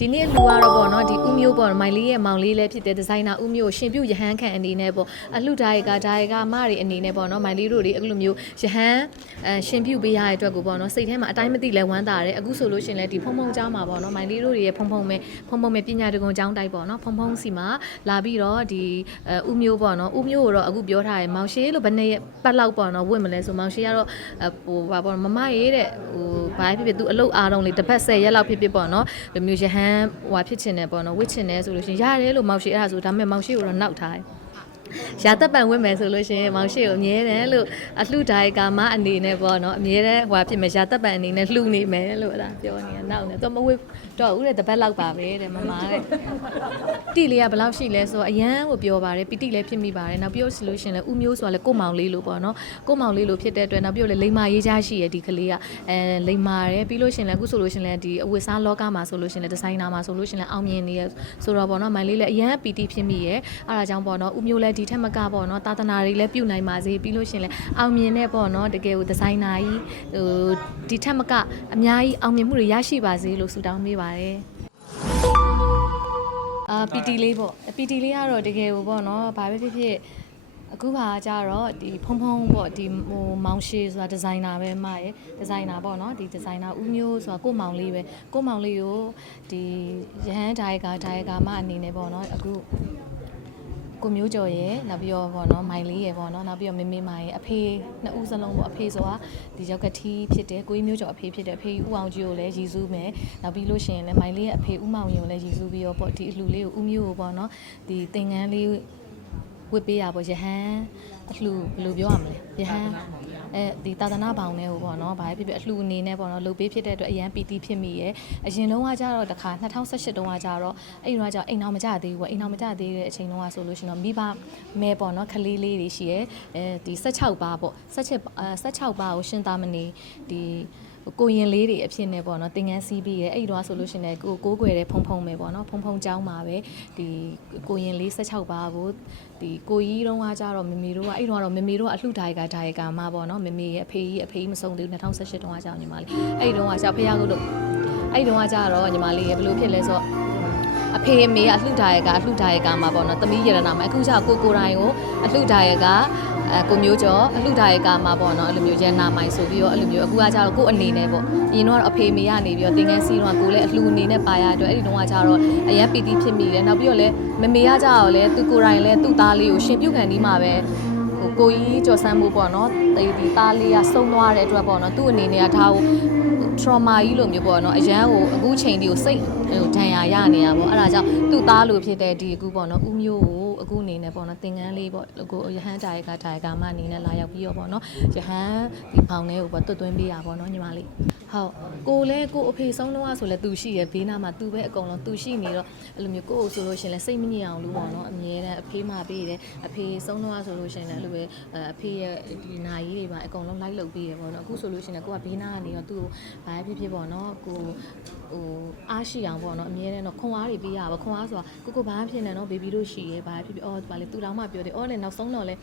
ဒီနေ့လူကတော့ပေါ့နော်ဒီဦးမျိုးပေါ့မိုင်လေးရဲ့မောင်လေးလည်းဖြစ်တဲ့ဒီဇိုင်နာဦးမျိုးကိုရှင်ပြုတ်ရဟန်းခံအနေနဲ့ပေါ့အလှဒါရီကဒါရီကမတွေအနေနဲ့ပေါ့နော်မိုင်လေးတို့တွေအခုလိုမျိုးရဟန်းအရှင်ပြုတ်ပေးရတဲ့အတွက်ကိုပေါ့နော်စိတ်ထဲမှာအတိုင်းမသိလဲဝမ်းသာတယ်အခုဆိုလို့ရှင်လဲဒီဖုံဖုံเจ้าမှာပေါ့နော်မိုင်လေးတို့တွေရဲ့ဖုံဖုံမဲ့ဖုံဖုံမဲ့ပညာတကုံเจ้าတိုက်ပေါ့နော်ဖုံဖုံစီမှာလာပြီးတော့ဒီအဦးမျိုးပေါ့နော်ဦးမျိုးကိုတော့အခုပြောထားတယ်မောင်ရှေးလို့ဘယ်နဲ့ပတ်လောက်ပေါ့နော်ဝင့်မလဲဆိုမောင်ရှေးကတော့ဟိုဘာပေါ့မမရေးတဲ့ဟို ဘာဖြစ်ဖြစ်သူအလုတ်အားလုံးလေးတစ်ပတ်10ရက်လောက်ဖြစ်ဖြစ်ပေါ့နော်ဒီမျိုးရဟန်းဟိုဖြစ်ချင်တယ်ပေါ့နော်ဝစ်ချင်တယ်ဆိုလို့ရှိရင်ရတယ်လို့မောင်ရှေးအဲ့ဒါဆိုဒါပေမဲ့မောင်ရှေးကိုတော့နောက်ထားတယ် ရာသက်ပံဝင့်မယ်ဆိုလို့ရှိရင်မောင်ရှိကိုအမြဲတမ်းလို့အလှဒါရီကာမအနေနဲ့ပေါ့နော်အမြဲတမ်းဟိုဖြစ်မယ်ရာသက်ပံအနေနဲ့လှူနေမယ်လို့အဲ့ဒါပြောနေတာနောက်နေတော့မဝစ်တော့ဦးတဲ့တပတ်လောက်ပါပဲတဲ့မမတဲ့တိလေးကဘယ်လောက်ရှိလဲဆိုတော့အရန်ကိုပြောပါတယ်ပီတိလည်းဖြစ်မိပါတယ်နောက်ပြောဆိုလို့ရှိရင်လည်းဥမျိုးဆိုတာလည်းကိုမောင်လေးလို့ပေါ့နော်ကိုမောင်လေးလို့ဖြစ်တဲ့အတွက်နောက်ပြောလည်းလိမ္မာရေးချရှိရဒီကလေးကအဲလိမ္မာတယ်ပြီးလို့ရှိရင်လည်းအခုဆိုလို့ရှိရင်လည်းဒီအဝတ်စားလောကမှာဆိုလို့ရှိရင်လည်းဒီဇိုင်နာမှာဆိုလို့ရှိရင်လည်းအောင်မြင်နေရဆိုတော့ပေါ့နော်မိုင်လေးလည်းအရန်ပီတိဖြစ်မိရဲ့အဲ့ဒါကြောင့်ပေါ့နော်ဥမျိုးလည်းဒီထက်မကပေါ့နော်တာသနာတွေလည်းပြုတ်နိုင်ပါစေပြီးလို့ရှိရင်လည်းအောင်မြင်တဲ့ပေါ့နော်တကယ်ကိုဒီဇိုင်နာကြီးဟိုဒီထက်မကအများကြီးအောင်မြင်မှုတွေရရှိပါစေလို့ဆုတောင်းပေးပါတယ်အာပီတီလေးပေါ့ပီတီလေးကတော့တကယ်ကိုပေါ့နော်ဘာပဲဖြစ်ဖြစ်အခုပါကြတော့ဒီဖုံဖုံပေါ့ဒီဟိုမောင်ရှေဆိုတာဒီဇိုင်နာပဲမရဲ့ဒီဇိုင်နာပေါ့နော်ဒီဒီဇိုင်နာဦးမျိုးဆိုတာကိုမောင်လေးပဲကိုမောင်လေးကိုဒီရဟန်းဒိုင်ကာဒိုင်ကာမအနေနဲ့ပေါ့နော်အခု ကိုမျိုးကျော်ရဲ့နောက်ပြီးတော့ဗောနော်မိုင်လေးရဲ့ဗောနော်နောက်ပြီးတော့မင်းမင်းမိုင်ရဲ့အဖေနှစ်ဦးစလုံးပေါ့အဖေဆိုတာဒီရောက်ကတီးဖြစ်တယ်ကိုကြီးမျိုးကျော်အဖေဖြစ်တယ်အဖေဦးအောင်ကြီးကိုလည်းရည်စူးမယ်နောက်ပြီးလို့ရှိရင်လည်းမိုင်လေးရဲ့အဖေဦးမောင်ရင်ကိုလည်းရည်စူးပြီးတော့ပေါ့ဒီအလှလေးကိုဦးမျိုးကိုဗောနော်ဒီသင်္ကန်းလေးဝစ်ပေးရပေါ့ယဟန်အလှဘယ်လိုပြောရမလဲယဟန် အဲဒီတာသနာဘောင်နဲ့ဟိုပေါ့နော်ဘာဖြစ်ဖြစ်အလှအနေနဲ့ပေါ့နော်လှုပ်ပေးဖြစ်တဲ့အတွက်အရန်ပီတိဖြစ်မိရဲ့အရင်တုန်းကကြတော့တခါ2018တုန်းကကြတော့အဲ့ဒီတော့ကျအိမ်အောင်မကြသေးဘူးပေါ့အိမ်အောင်မကြသေးတဲ့အချိန်တုန်းကဆိုလို့ရှိရင်တော့မိဘမဲပေါ့နော်ခလေးလေးတွေရှိရဲအဲဒီ16ပါပေါ့16အဲ16ပါကိုရှင်းသားမနေဒီ ကိုရင်လေးတွေအဖြစ်နဲ့ပေါ့နော်တင်ငန်းစီးပြီးရဲအဲ့ဒီတော့ဆိုလို့ရှိရင်ကိုကိုးကွယ်တဲ့ဖုံဖုံပဲပေါ့နော်ဖုံဖုံเจ้าမှာပဲဒီကိုရင်လေး16ပါကိုဒီကိုကြီးတုန်းကကြတော့မမေတို့ကအဲ့တော့တော့မမေတို့ကအလှဒါရီကဒါရီကာမပေါ့နော်မမေရဲ့အဖေကြီးအဖေကြီးမဆုံးသေးဘူး2018တုန်းကကြောင်ညီမလေးအဲ့ဒီတုန်းကကြောက်ဖះကုတ်လို့အဲ့ဒီတုန်းကကြတော့ညီမလေးရဲ့ဘယ်လိုဖြစ်လဲဆိုတော့အဖေအမေကအလှဒါရီကအလှဒါရီကာမှာပေါ့နော်သမီးရတနာမှာအခုကျကိုကိုတိုင်းကိုအလှဒါရီက အဲကိုမျိုးကျော်အလှဒါရီကာမှာပေါ့နော်အဲ့လိုမျိုးရန်နာမိုင်ဆိုပြီးတော့အဲ့လိုမျိုးအခုကကျတော့ကိုအနေနဲ့ပေါ့အရင်တော့အဖေအမေကနေပြီးတော့တင်ငန်းစီးတော့ကိုလည်းအလှအနေနဲ့ပါရတဲ့အတွက်အဲ့ဒီတုန်းကကျတော့အရန်ပီတိဖြစ်မိတယ်နောက်ပြီးတော့လည်းမမေကကြတော့လည်းသူကိုယ်တိုင်လည်းသူ့သားလေးကိုရှင်ပြုတ်ခံဒီမှာပဲဟိုကိုကြီးကျော်ဆန်းမှုပေါ့နော်ဒီဒီသားလေးကစုံသွားတဲ့အတွက်ပေါ့နော်သူ့အနေနဲ့ကဒါကို trauma ကြီးလိုမျိုးပေါ့နော်အရန်ကိုအခုချိန်ဒီကိုစိတ်ဟိုဒဏ်ရာရနေတာပေါ့အဲ့ဒါကြောင့်သူ့သားလိုဖြစ်တဲ့ဒီအခုပေါ့နော်ဦးမျိုးကို အခုအနေနဲ့ပေါ့နော်သင်္ကန်းလေးပေါ့ကိုရဟန်းတာရကတာရကမအနေနဲ့လာရောက်ပြီးတော့ပေါ့နော်ရဟန်းဒီဖောင်လေးကိုပေါ့တွတ်သွင်းပေးရပေါ့နော်ညီမလေးဟုတ်ကိုလည်းကိုအဖေဆုံးတော့ဆိုလဲသူရှိရဘေးနားမှာသူပဲအကုန်လုံးသူရှိနေတော့အဲ့လိုမျိုးကိုကိုဆိုလို့ရှင်လဲစိတ်မညစ်အောင်လို့ပေါ့နော်အမြဲတမ်းအဖေမှပေးတယ်အဖေဆုံးတော့ဆိုလို့ရှင်လဲအဲ့လိုပဲအဖေရဲ့ဒီနာကြီးတွေပါအကုန်လုံးလိုက်လုပ်ပေးတယ်ပေါ့နော်အခုဆိုလို့ရှင်လဲကိုကဘေးနားကနေတော့သူ့ကိုဘာဖြစ်ဖြစ်ပေါ့နော်ကိုဟိုအားရှိအောင်ပေါ့နော်အမြဲတမ်းတော့ခွန်အားတွေပေးရပါခွန်အားဆိုတာကိုကိုဘာဖြစ်နေနော်ဘေဘီတို့ရှိရဲဘာဖြစ်ဖြစ်အော်ဘာလဲသူတောင်မှပြောတယ်အော်လည်းနောက်ဆုံးတော့လဲ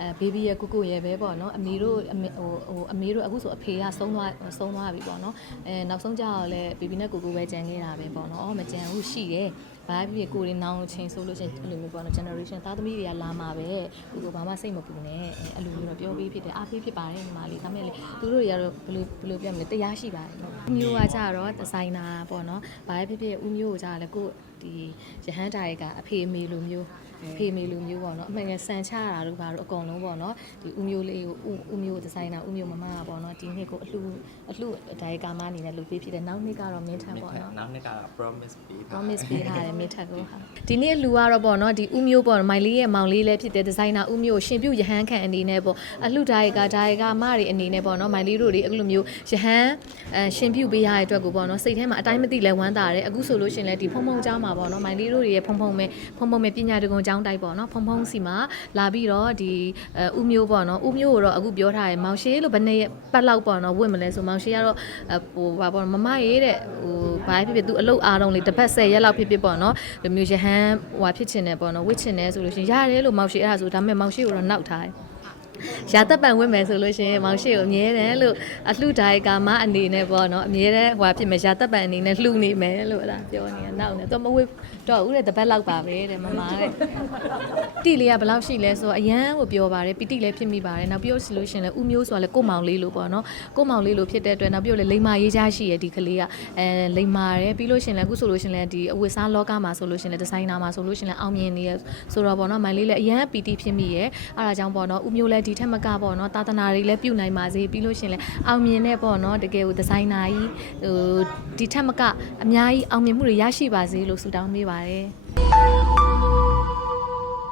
အဲဘေဘီရဲ့ကိုကိုရဲ့ပဲပေါ့နော်အမေတို့အမေဟိုဟိုအမေတို့အခုဆိုအဖေကဆုံးသွားဆုံးသွားပြီပေါ့နော်အဲနောက်ဆုံးကြတော့လဲဘေဘီနဲ့ကိုကိုပဲကြံခဲ့တာပဲပေါ့နော်အော်မကြံဘူးရှိရဲဘာဖြစ်ဖြစ်ကိုတွေနောင်ချင်းဆိုလို့ရှိရင်အဲ့လိုမျိုးပေါ့နော် generation သားသမီးတွေကလာမှာပဲကိုကိုဘာမှစိတ်မပူနဲ့အဲ့လိုမျိုးတော့ပြောပြီးဖြစ်တယ်အားပေးဖြစ်ပါတယ်ညီမလေးဒါမဲ့လေသူတို့တွေကတော့ဘယ်လိုဘယ်လိုပြောမလဲတရားရှိပါတယ်နော်ဦးမျိုးကကြတော့ဒီဇိုင်နာပေါ့နော်ဘာဖြစ်ဖြစ်ဦးမျိုးကိုကြတော့လေကို ဒီရဟန်းတာရဲ့ကအဖေအမေလိုမျိုးဖေမေလိုမျိုးပေါ့နော်အမှန်ကဆန်ချတာတို့ဘာတို့အကုန်လုံးပေါ့နော်ဒီဦးမျိုးလေးကိုဦးဦးမျိုးဒီဇိုင်နာဦးမျိုးမမကပေါ့နော်ဒီနှစ်ကိုအလှအလှဒါရိုက်ကာမအနေနဲ့လုပ်ပေးဖြစ်တယ်နောက်နှစ်ကတော့မင်းထပ်ပေါ့နော် နောက်နှစ်ကတော့ promise ပေးထား promise ပေးထားတယ်မိထက်ကိုဟာဒီနေ့လူကတော့ပေါ့နော်ဒီဥမျိုးပေါ့မိုင်လေးရဲ့မောင်လေးလည်းဖြစ်တဲ့ဒီဇိုင်နာဥမျိုးကိုရှင်ပြုတ်ရဟန်းခံအနေနဲ့ပေါ့အလှဒါရီကဒါရီကမတွေအနေနဲ့ပေါ့နော်မိုင်လေးတို့တွေအခုလိုမျိုးရဟန်းအရှင်ပြုတ်ပေးရတဲ့အတွက်ကိုပေါ့နော်စိတ်ထဲမှာအတိုင်းမသိလဲဝမ်းသာတယ်အခုဆိုလို့ရှင်လဲဒီဖုံဖုံเจ้าမှာ ပေါ့နော်မိုင်လေးတို့ရဲ့ဖုံဖုံပဲဖုံဖုံပဲပညာတကုံចောင်းတိုက်ပေါ့နော်ဖုံဖုံစီမှာလာပြီးတော့ဒီဥမျိုးပေါ့နော်ဥမျိုးကိုတော့အခုပြောထားတယ်မောင်ရှေးလို့ဘယ်နဲ့ပတ်လောက်ပေါ့နော်ဝင်မလဲဆိုမောင်ရှေးကတော့ဟိုဘာပေါ့မမရေးတဲ့ဟိုဘာဖြစ်ဖြစ်သူအလုပ်အားလုံးလေးတစ်ပတ်10ရက်လောက်ဖြစ်ဖြစ်ပေါ့နော်ဒီမျိုးရဟန်းဟိုဖြစ်ချင်တယ်ပေါ့နော်ဝစ်ချင်တယ်ဆိုလို့ရှင်ရတယ်လို့မောင်ရှေးအဲ့ဒါဆိုဒါပေမဲ့မောင်ရှေးကိုတော့နောက်ထားတယ် ရာသက်ပံဝင်မယ်ဆိုလို့ရှိရင်မောင်ရှိကိုအမြဲတမ်းလို့အလှဒိုင်ကာမအနေနဲ့ပေါ့နော်အမြဲတမ်းဟိုဖြစ်မယ်ရာသက်ပံအနေနဲ့လှူနေမယ်လို့အဲ့ဒါပြောနေတာနောက်နေတော့မဝေးတော့ဦးတဲ့တပတ်လောက်ပါပဲတဲ့မမတဲ့တိလေးကဘယ်လောက်ရှိလဲဆိုတော့အရန်ကိုပြောပါတယ်ပီတိလည်းဖြစ်မိပါတယ်နောက်ပြီးလို့ရှိလို့ရှရင်လဲဥမျိုးဆိုတာလဲကို့မောင်လေးလို့ပေါ့နော်ကို့မောင်လေးလို့ဖြစ်တဲ့အတွက်နောက်ပြီးတော့လဲလိမ္မာရေးချရှိရဒီကလေးကအဲလိမ္မာတယ်ပြီးလို့ရှရင်လဲအခုဆိုလို့ရှရင်လဲဒီအဝတ်စားလောကမှာဆိုလို့ရှရင်လဲဒီဇိုင်နာမှာဆိုလို့ရှရင်လဲအောင်မြင်နေရဆိုတော့ပေါ့နော်မိုင်လေးလည်းအရန်ပီတိဖြစ်မိရဲ့အဲ့ဒါကြောင့်ပေါ့နော်ဥမျိုးလည်းဒီထက်မကပေါ့နော်တာသနာတွေလည်းပြုတ်နိုင်ပါစေပြီးလို့ရှရင်လဲအောင်မြင်တဲ့ပေါ့နော်တကယ်ကိုဒီဇိုင်နာကြီးဟိုဒီထက်မကအများကြီးအောင်မြင်မှုတွေရရှိပါစေလို့ဆုတောင်းပေးပါတယ်